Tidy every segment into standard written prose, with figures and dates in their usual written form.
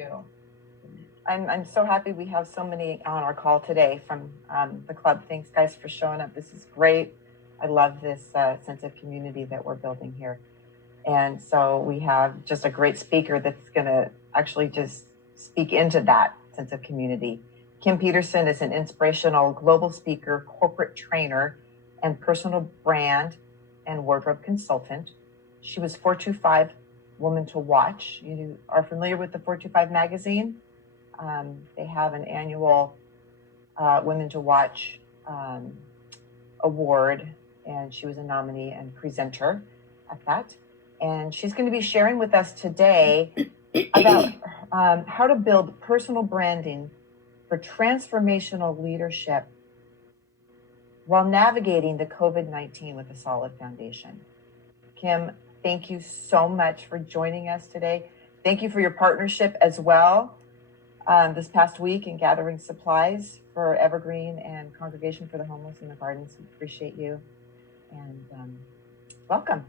you. I'm so happy we have so many on our call today from the club. Thanks, guys, for showing up. This is great. I love this sense of community that we're building here. And so we have just a great speaker that's going to actually just speak into that sense of community. Kim Peterson is an inspirational global speaker, corporate trainer, and personal brand and wardrobe consultant. She was 425 Woman to Watch. You are familiar with the 425 magazine? They have an annual Women to Watch award, and she was a nominee and presenter at that. And she's going to be sharing with us today about how to build personal branding for transformational leadership while navigating the COVID-19 with a solid foundation. Kim, thank you so much for joining us today. Thank you for your partnership as well this past week in gathering supplies for Evergreen and Congregation for the Homeless in the Gardens. We appreciate you, and welcome.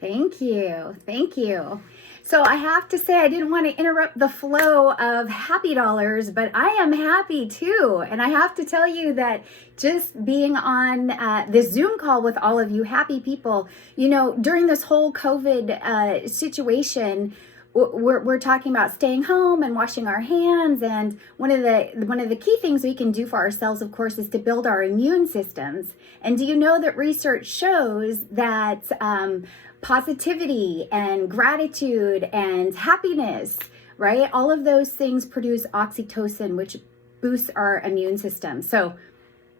Thank you. Thank you. So I have to say, I didn't want to interrupt the flow of happy dollars, but I am happy too. And I have to tell you that just being on this Zoom call with all of you happy people, you know, during this whole COVID situation, we're talking about staying home and washing our hands. And one of the key things we can do for ourselves, of course, is to build our immune systems. And do you know that research shows that positivity and gratitude and happiness, right? All of those things produce oxytocin, which boosts our immune system. So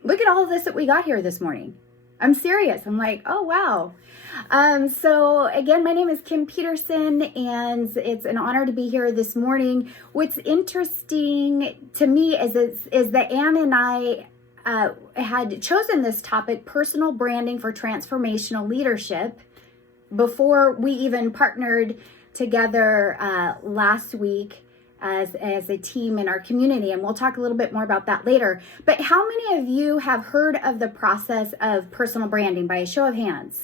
look at all of this that we got here this morning. I'm serious. I'm like, oh, wow. So again, my name is Kim Peterson, and it's an honor to be here this morning. What's interesting to me is that Anne and I had chosen this topic, personal branding for transformational leadership, before we even partnered together last week as a team in our community. And we'll talk a little bit more about that later. But how many of you have heard of the process of personal branding by a show of hands?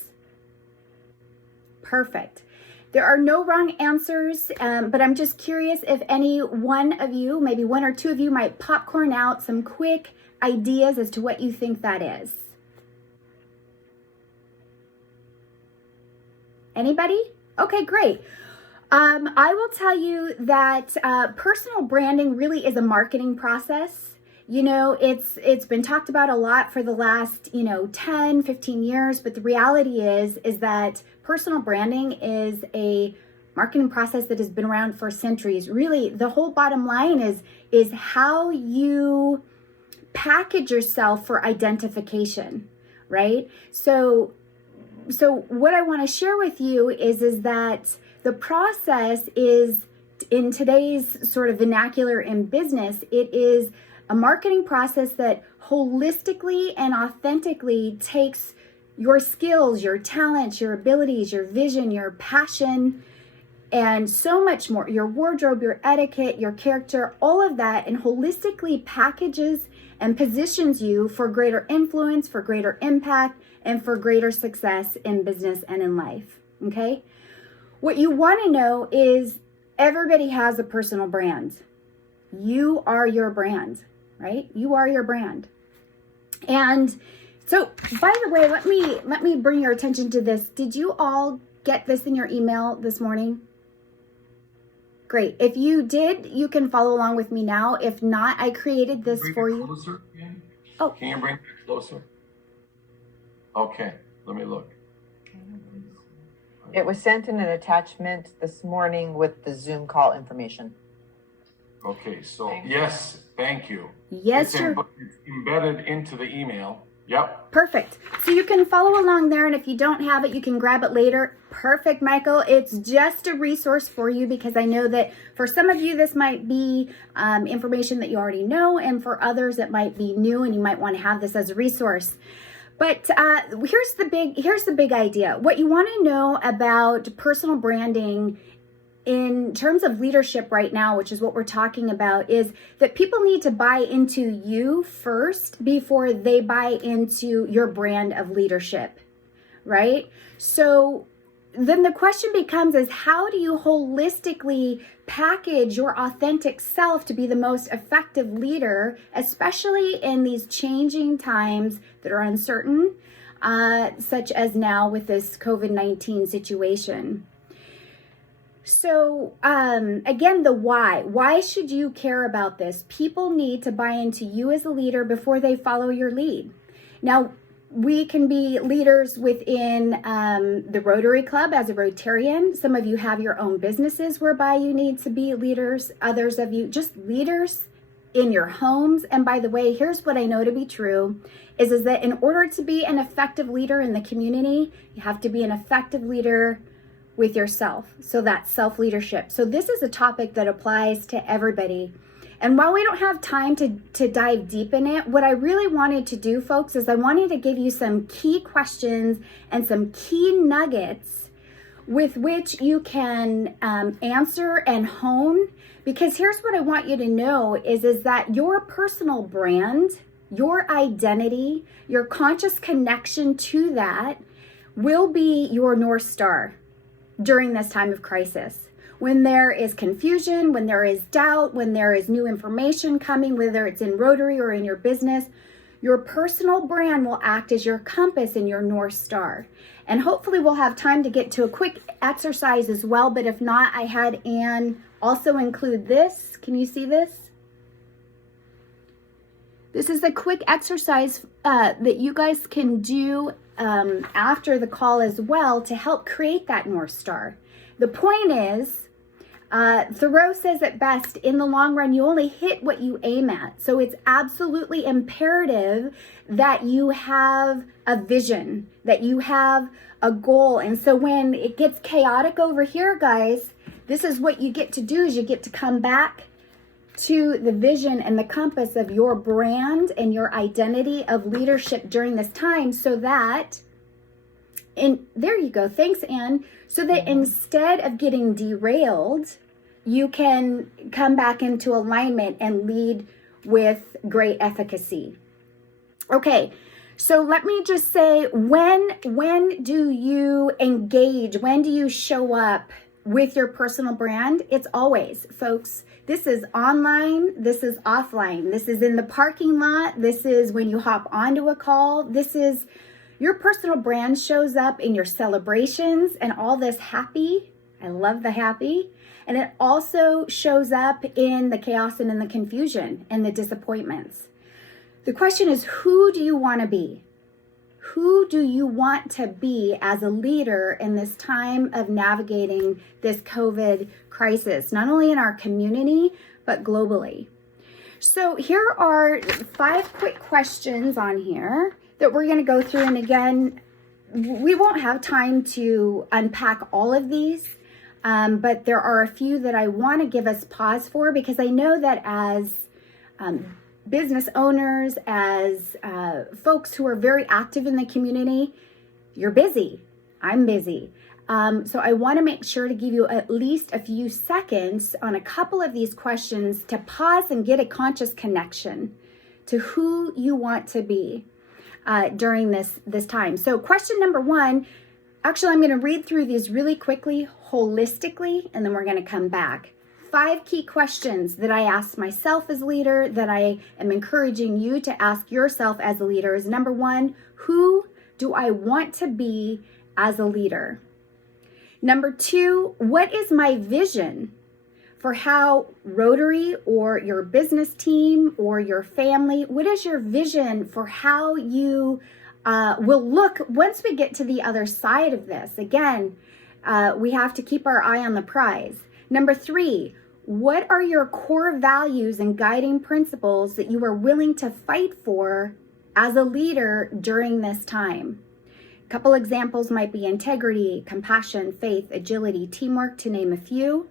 Perfect. There are no wrong answers, but I'm just curious if any one of you, maybe one or two of you, might popcorn out some quick ideas as to what you think that is. Anybody? Okay, great. I will tell you that personal branding really is a marketing process. You know, it's been talked about a lot for the last, 10, 15 years, but the reality is that personal branding is a marketing process that has been around for centuries. Really, the whole bottom line is how you package yourself for identification, right? So what I want to share with you is that the process is, in today's sort of vernacular in business, it is a marketing process that holistically and authentically takes your skills, your talents, your abilities, your vision, your passion, and so much more, your wardrobe, your etiquette, your character, all of that, and holistically packages and positions you for greater influence, for greater impact, and for greater success in business and in life, okay? What you want to know is everybody has a personal brand. You are your brand, right? You are your brand. And so, by the way, let me bring your attention to this. Did you all get this in your email this morning? Great. If you did, you can follow along with me now. If not, I created this for you. Closer again? Oh. Can you bring it closer? Okay, let me look. It was sent in an attachment this morning with the Zoom call information. Okay, so yes, thank you. Yes, it's embedded into the email. Yep. Perfect. So you can follow along there, and if you don't have it, you can grab it later. Perfect, Michael. It's just a resource for you because I know that for some of you, this might be information that you already know, and for others, it might be new, and you might want to have this as a resource. But here's the big idea. What you want to know about personal branding in terms of leadership right now, which is what we're talking about, is that people need to buy into you first before they buy into your brand of leadership, right? So then the question becomes is how do you holistically package your authentic self to be the most effective leader, especially in these changing times that are uncertain, such as now with this COVID-19 situation. So again, the why. Why should you care about this? People need to buy into you as a leader before they follow your lead. Now, we can be leaders within the Rotary Club as a Rotarian. Some of you have your own businesses whereby you need to be leaders. Others of you just leaders in your homes. And by the way, here's what I know to be true is that in order to be an effective leader in the community, you have to be an effective leader with yourself. So that's self-leadership. So this is a topic that applies to everybody. And while we don't have time to dive deep in it, what I really wanted to do, folks, is I wanted to give you some key questions and some key nuggets with which you can answer and hone. Because here's what I want you to know is that your personal brand, your identity, your conscious connection to that will be your North Star during this time of crisis. When there is confusion, when there is doubt, when there is new information coming, whether it's in Rotary or in your business, your personal brand will act as your compass and your North Star. And hopefully we'll have time to get to a quick exercise as well, but if not, I had Anne also include this. Can you see this? This is a quick exercise that you guys can do after the call as well to help create that North Star. The point is, Thoreau says it best, in the long run, you only hit what you aim at. So it's absolutely imperative that you have a vision, that you have a goal. And so when it gets chaotic over here, guys, this is what you get to do is you get to come back to the vision and the compass of your brand and your identity of leadership during this time so that, and there you go. Thanks, Anne. So that instead of getting derailed, you can come back into alignment and lead with great efficacy. Okay, so let me just say, when do you engage? When do you show up with your personal brand? It's always, folks. This is online. This is offline. This is in the parking lot. This is when you hop onto a call. This is your personal brand shows up in your celebrations and all this happy. I love the happy. And it also shows up in the chaos and in the confusion and the disappointments. The question is, who do you want to be? Who do you want to be as a leader in this time of navigating this COVID crisis, not only in our community, but globally? So here are 5 quick questions on here that we're going to go through. And again, we won't have time to unpack all of these, but there are a few that I want to give us pause for, because I know that as business owners, as folks who are very active in the community, you're busy. I'm busy. So I want to make sure to give you at least a few seconds on a couple of these questions to pause and get a conscious connection to who you want to be during this time. So question number 1, actually, I'm going to read through these really quickly, holistically, and then we're going to come back. 5 key questions that I asked myself as a leader, that I am encouraging you to ask yourself as a leader is, number 1, who do I want to be as a leader? Number 2, what is my vision for how Rotary or your business team or your family, what is your vision for how you will look once we get to the other side of this? Again, we have to keep our eye on the prize. Number 3, what are your core values and guiding principles that you are willing to fight for as a leader during this time? A couple examples might be integrity, compassion, faith, agility, teamwork, to name a few.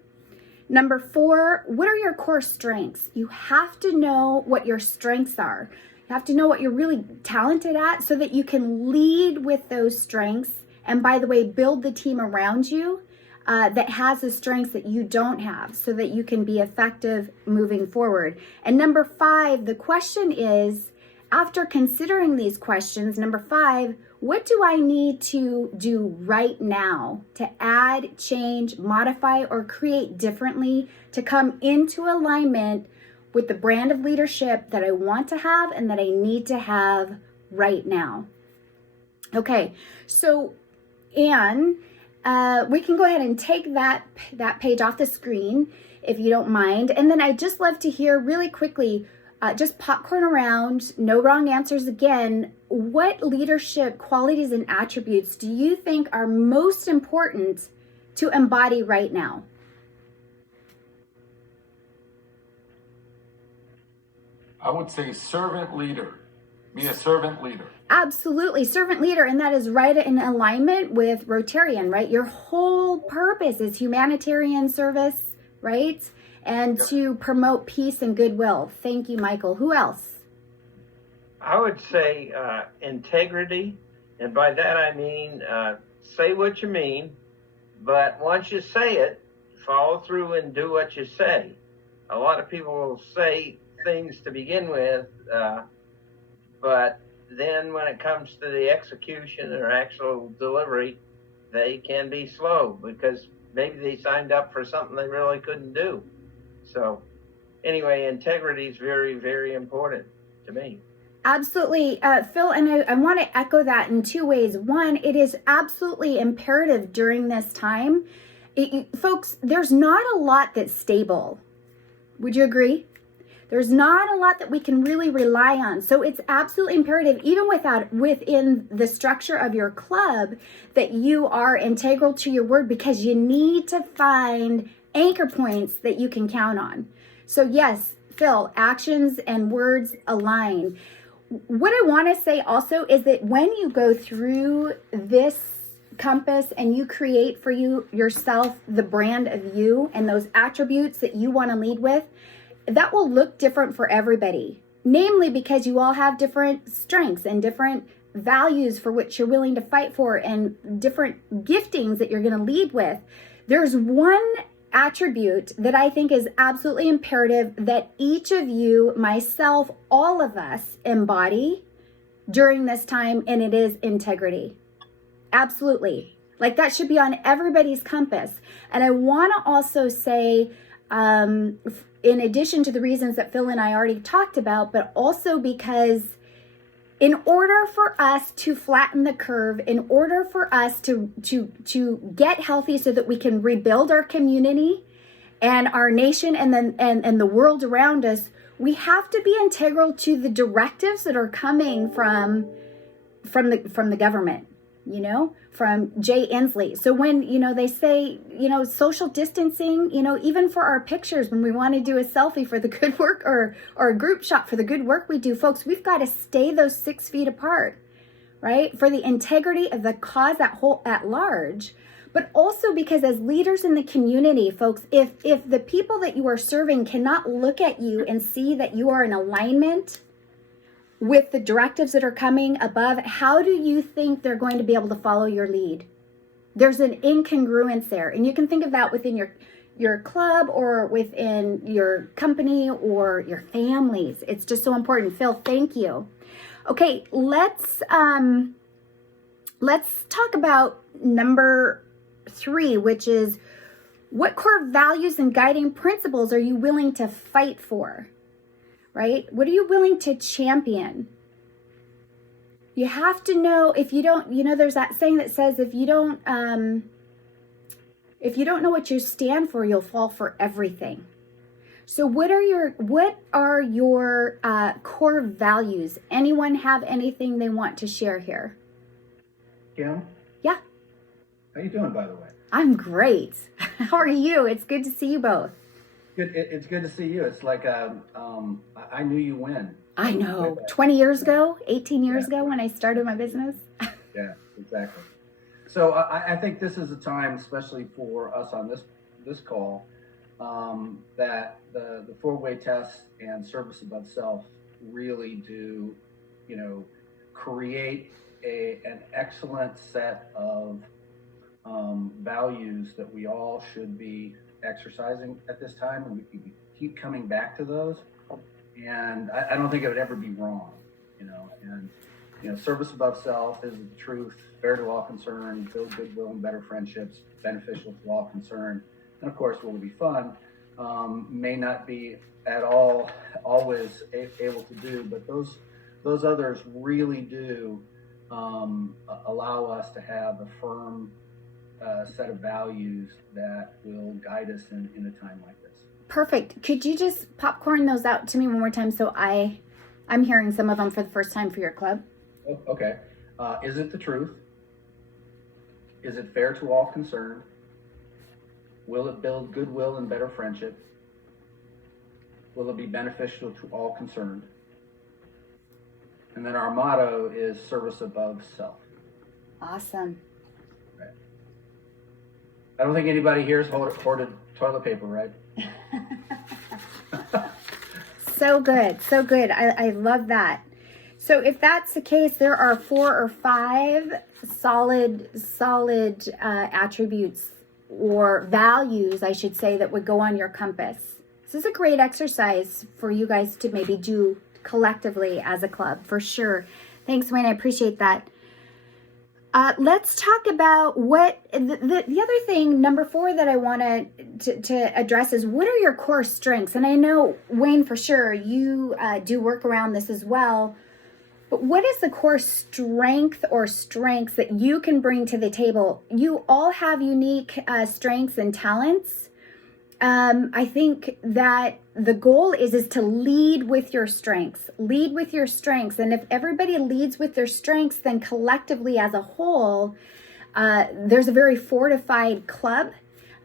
Number 4, what are your core strengths? You have to know what your strengths are. You have to know what you're really talented at so that you can lead with those strengths. And by the way, build the team around you that has the strengths that you don't have so that you can be effective moving forward. And number 5, the question is, after considering these questions, number 5, What do I need to do right now to add, change, modify, or create differently to come into alignment with the brand of leadership that I want to have and that I need to have right now? Okay, so Anne, we can go ahead and take that page off the screen if you don't mind. And then I'd just love to hear really quickly, just popcorn around, no wrong answers again. What leadership qualities and attributes do you think are most important to embody right now? I would say servant leader. Be a servant leader. Absolutely, servant leader, and that is right in alignment with Rotarian, right? Your whole purpose is humanitarian service, right? And to promote peace and goodwill. Thank you, Michael. Who else? I would say integrity, and by that I mean say what you mean, but once you say it, follow through and do what you say. A lot of people will say things to begin with, but then when it comes to the execution or actual delivery, they can be slow because maybe they signed up for something they really couldn't do. So anyway, integrity is very, very important to me. Absolutely, Phil, and I want to echo that in two ways. One, it is absolutely imperative during this time. Folks, there's not a lot that's stable. Would you agree? There's not a lot that we can really rely on. So it's absolutely imperative, even within the structure of your club, that you are integral to your word, because you need to find anchor points that you can count on. So yes, Phil, actions and words align. What I want to say also is that when you go through this compass and you create for yourself the brand of you and those attributes that you want to lead with, that will look different for everybody, namely because you all have different strengths and different values for which you're willing to fight for and different giftings that you're going to lead with. There's one attribute that I think is absolutely imperative that each of you, myself, all of us embody during this time, and it is integrity. Absolutely. Like that should be on everybody's compass. And I want to also say, in addition to the reasons that Phil and I already talked about, but also because in order for us to flatten the curve, in order for us to get healthy so that we can rebuild our community and our nation and the world around us, we have to be integral to the directives that are coming from the government, from Jay Inslee. So when, they say, social distancing, even for our pictures, when we want to do a selfie for the good work or a group shot for the good work we do, folks, we've got to stay those 6 feet apart, right? For the integrity of the cause at large, but also because as leaders in the community, folks, if the people that you are serving cannot look at you and see that you are in alignment with the directives that are coming above, how do you think they're going to be able to follow your lead? There's an incongruence there. And you can think of that within your club or within your company or your families. It's just so important. Phil, thank you. Okay, let's talk about number 3, which is what core values and guiding principles are you willing to fight for? Right? What are you willing to champion? You have to know, if you don't, there's that saying that says, if you don't know what you stand for, you'll fall for everything. So what are your core values? Anyone have anything they want to share here? Kim? Yeah. How you doing, by the way? I'm great. How are you? It's good to see you both. Good. It's good to see you. It's like I knew you when. I know. 20 years ago, 18 years ago when I started my business. Yeah, exactly. So I think this is a time, especially for us on this call, that the 4-way test and service above self really do, create an excellent set of values that we all should be exercising at this time, and we can keep coming back to those. And I don't think it would ever be wrong, and service above self is the truth, fair to all concerned, build goodwill and better friendships, beneficial to all concerned. And of course, will it be fun? May not be at all always able to do, but those others really do allow us to have a firm set of values that will guide us in a time like this. Perfect. Could you just popcorn those out to me one more time so I'm hearing some of them for the first time for your club? Okay. Is it the truth? Is it fair to all concerned? Will it build goodwill and better friendship? Will it be beneficial to all concerned? And then our motto is service above self. Awesome. Right. I don't think anybody here has hoarded toilet paper, right? So good. So good. I love that. So if that's the case, there are 4 or 5 solid attributes or values, I should say, that would go on your compass. This is a great exercise for you guys to maybe do collectively as a club, for sure. Thanks, Wayne. I appreciate that. Let's talk about what the other thing, number 4, that I want to address is, what are your core strengths? And I know, Wayne, for sure, you do work around this as well. But what is the core strength or strengths that you can bring to the table? You all have unique strengths and talents. I think that the goal is to lead with your strengths. Lead with your strengths. And if everybody leads with their strengths, then collectively as a whole, there's a very fortified club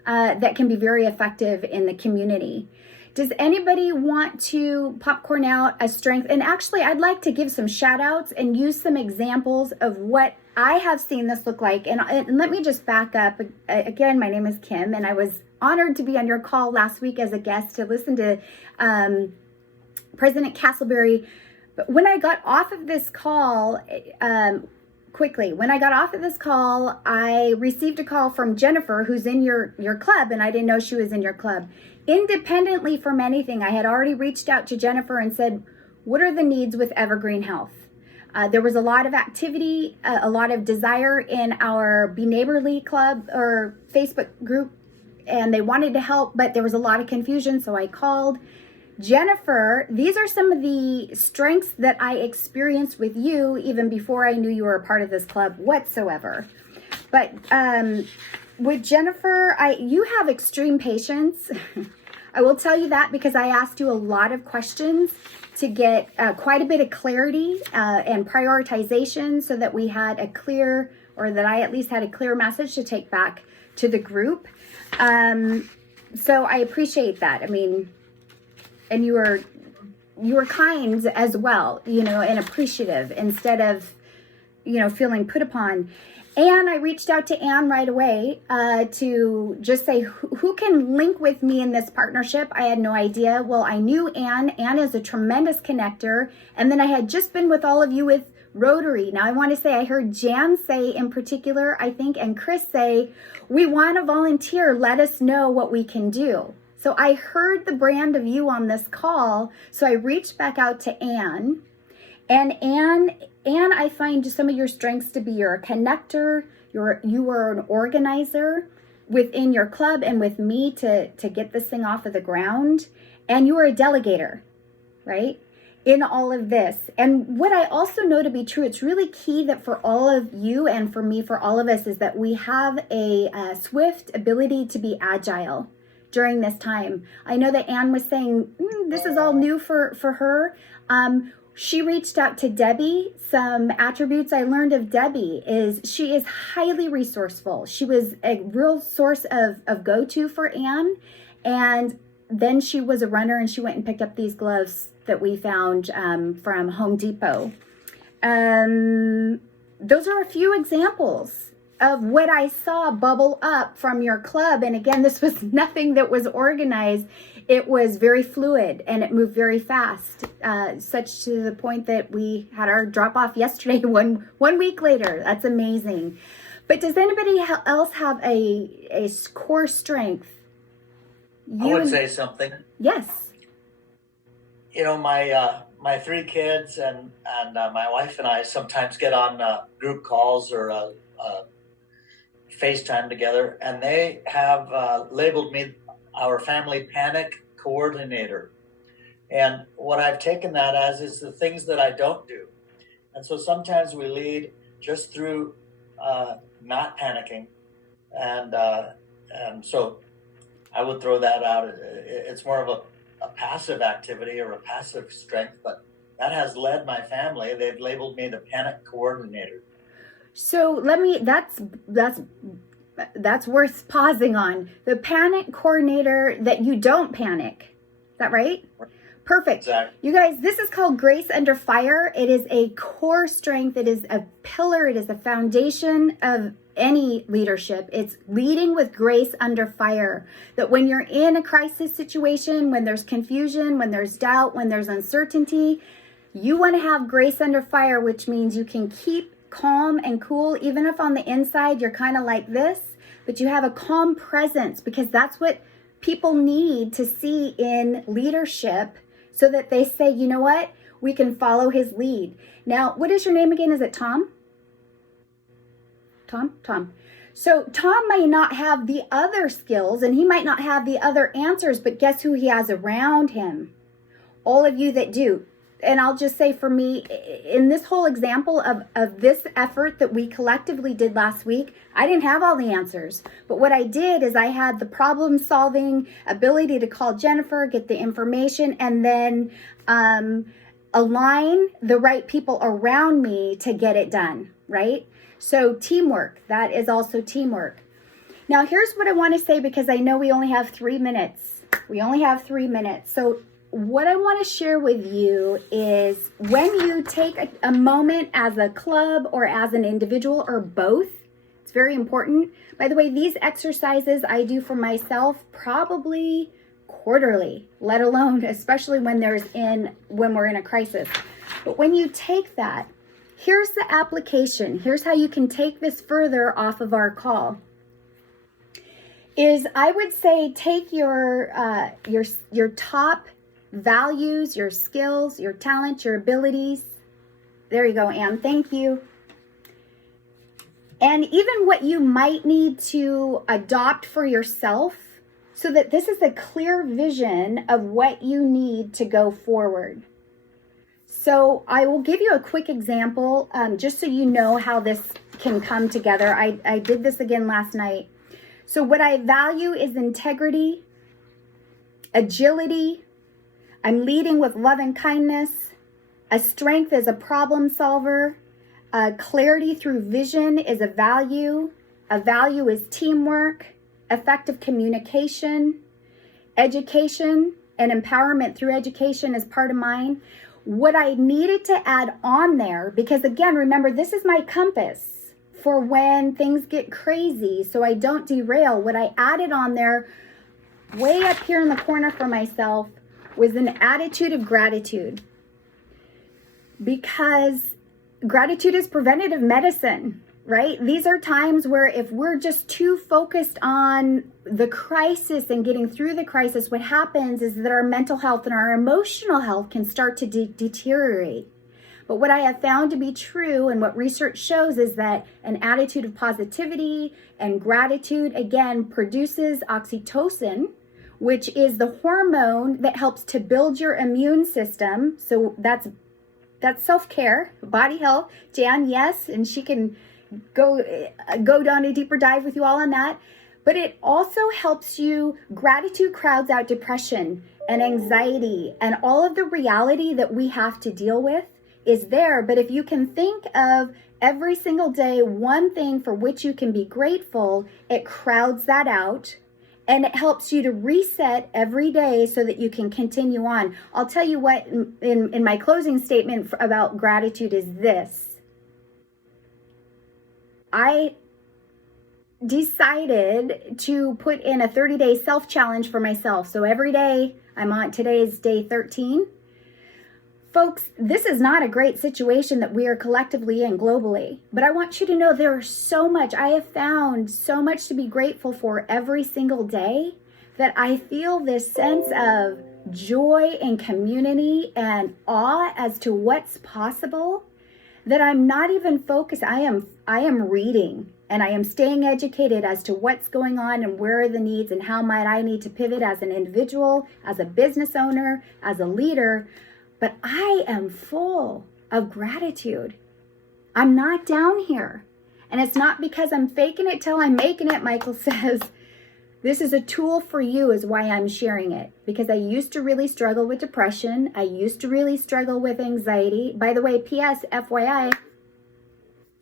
that can be very effective in the community. Does anybody want to popcorn out a strength? And actually, I'd like to give some shout outs and use some examples of what I have seen this look like. And let me just back up. Again, my name is Kim, and I was honored to be on your call last week as a guest to listen to President Castleberry. But when I got off of this call, when I got off of this call, I received a call from Jennifer, who's in your club, and I didn't know she was in your club. Independently from anything, I had already reached out to Jennifer and said, what are the needs with Evergreen Health? There was a lot of activity, a lot of desire in our Be Neighborly Club or Facebook group, and they wanted to help, but there was a lot of confusion, so I called Jennifer. These are some of the strengths that I experienced with you even before I knew you were a part of this club whatsoever. But with Jennifer, you have extreme patience. I will tell you that because I asked you a lot of questions to get quite a bit of clarity and prioritization so that we had a clear, or that I at least had a clear message to take back to the group. So I appreciate that. I mean, and you were kind as well, and appreciative instead of, feeling put upon. And I reached out to Anne right away to just say, who can link with me in this partnership? I had no idea. Well, I knew Anne. Anne is a tremendous connector. And then I had just been with all of you with Rotary. Now, I want to say I heard Jan say in particular, I think, and Chris say, we want to volunteer. Let us know what we can do. So I heard the brand of you on this call. So I reached back out to Anne. And Anne, I find some of your strengths to be you're a connector, you are an organizer within your club and with me to get this thing off of the ground. And you are a delegator, right? In all of this. And what I also know to be true, it's really key that for all of you and for me, for all of us, is that we have a swift ability to be agile during this time. I know that Anne was saying, this is all new for her. She reached out to Debbie. Some attributes I learned of Debbie is she is highly resourceful. She was a real source of go-to for Anne. And then she was a runner and she went and picked up these gloves that we found from Home Depot. Those are a few examples of what I saw bubble up from your club. And again, this was nothing that was organized. It was very fluid and it moved very fast, such to the point that we had our drop off yesterday, one week later. That's amazing. But does anybody else have a core strength? I would say something. Yes. My my three kids and my wife and I sometimes get on group calls or FaceTime together, and they have labeled me our family panic coordinator. And what I've taken that as is the things that I don't do. And so sometimes we lead just through not panicking. And so I would throw that out. It's more of a passive activity or a passive strength, but that has led my family. They've labeled me the panic coordinator. So that's worth pausing on. The panic coordinator, that you don't panic. Is that right? Perfect. Exactly. You guys, this is called Grace Under Fire. It is a core strength. It is a pillar. It is a foundation of any leadership. It's leading with grace under fire. That when you're in a crisis situation, when there's confusion, when there's doubt, when there's uncertainty, you want to have grace under fire, which means you can keep calm and cool, even if on the inside you're kind of like this, but you have a calm presence, because that's what people need to see in leadership, so that they say, you know what, we can follow his lead. Now, what is your name again? Is it Tom? Tom. So Tom may not have the other skills and he might not have the other answers, but guess who he has around him? All of you that do. And I'll just say, for me, in this whole example of this effort that we collectively did last week, I didn't have all the answers. But what I did is I had the problem solving ability to call Jennifer, get the information, and then align the right people around me to get it done, right? So teamwork, that is also teamwork. Now, here's what I want to say, because I know we only have 3 minutes. So what I want to share with you is, when you take a moment as a club or as an individual or both, it's very important. By the way, these exercises I do for myself probably quarterly, let alone especially when we're in a crisis. But when you take that, here's the application. Here's how you can take this further off of our call. Is, I would say, take your top values, your skills, your talents, your abilities. There you go, Anne. Thank you. And even what you might need to adopt for yourself, so that this is a clear vision of what you need to go forward. So I will give you a quick example, just so you know how this can come together. I did this again last night. So what I value is integrity, agility. I'm leading with love and kindness. A strength is a problem solver. Clarity through vision is a value. A value is teamwork, effective communication, education, and empowerment through education is part of mine. What I needed to add on there, because again, remember, this is my compass for when things get crazy, so I don't derail. What I added on there, way up here in the corner for myself, was an attitude of gratitude. Because gratitude is preventative medicine, right? These are times where if we're just too focused on the crisis and getting through the crisis, what happens is that our mental health and our emotional health can start to deteriorate. But what I have found to be true, and what research shows, is that an attitude of positivity and gratitude, again, produces oxytocin, which is the hormone that helps to build your immune system. So that's self-care, body health. Jan, yes, and she can go down a deeper dive with you all on that. But it also helps you, gratitude crowds out depression and anxiety, and all of the reality that we have to deal with is there. But if you can think of every single day one thing for which you can be grateful, it crowds that out, and it helps you to reset every day so that you can continue on. I'll tell you what, in my closing statement about gratitude is this. I decided to put in a 30-day self-challenge for myself. So every day, today is day 13. Folks, this is not a great situation that we are collectively in globally, but I want you to know I have found so much to be grateful for every single day, that I feel this sense of joy and community and awe as to what's possible that I'm not even focused. I am reading and I am staying educated as to what's going on and where are the needs and how might I need to pivot as an individual, as a business owner, as a leader. But I am full of gratitude. I'm not down here. And it's not because I'm faking it till I'm making it, Michael says. This is a tool for you is why I'm sharing it. Because I used to really struggle with depression. I used to really struggle with anxiety. By the way, P.S. FYI,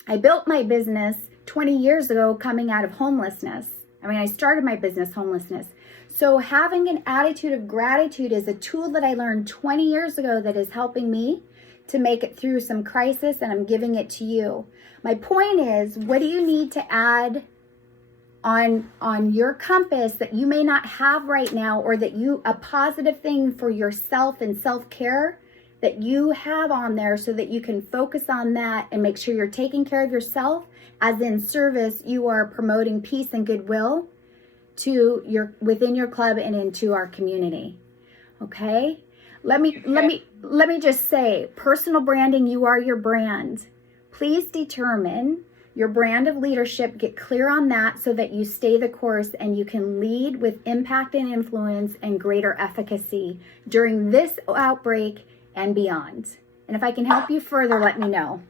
I built my business 20 years ago coming out of homelessness. I started my business homelessness. So having an attitude of gratitude is a tool that I learned 20 years ago that is helping me to make it through some crisis, and I'm giving it to you. My point is, what do you need to add on your compass that you may not have right now, or that a positive thing for yourself and self-care that you have on there so that you can focus on that and make sure you're taking care of yourself, as in service, you are promoting peace and goodwill within your club and into our community. Okay? Let me just say, personal branding, you are your brand. Please determine your brand of leadership, get clear on that so that you stay the course and you can lead with impact and influence and greater efficacy during this outbreak and beyond. And if I can help you further, let me know.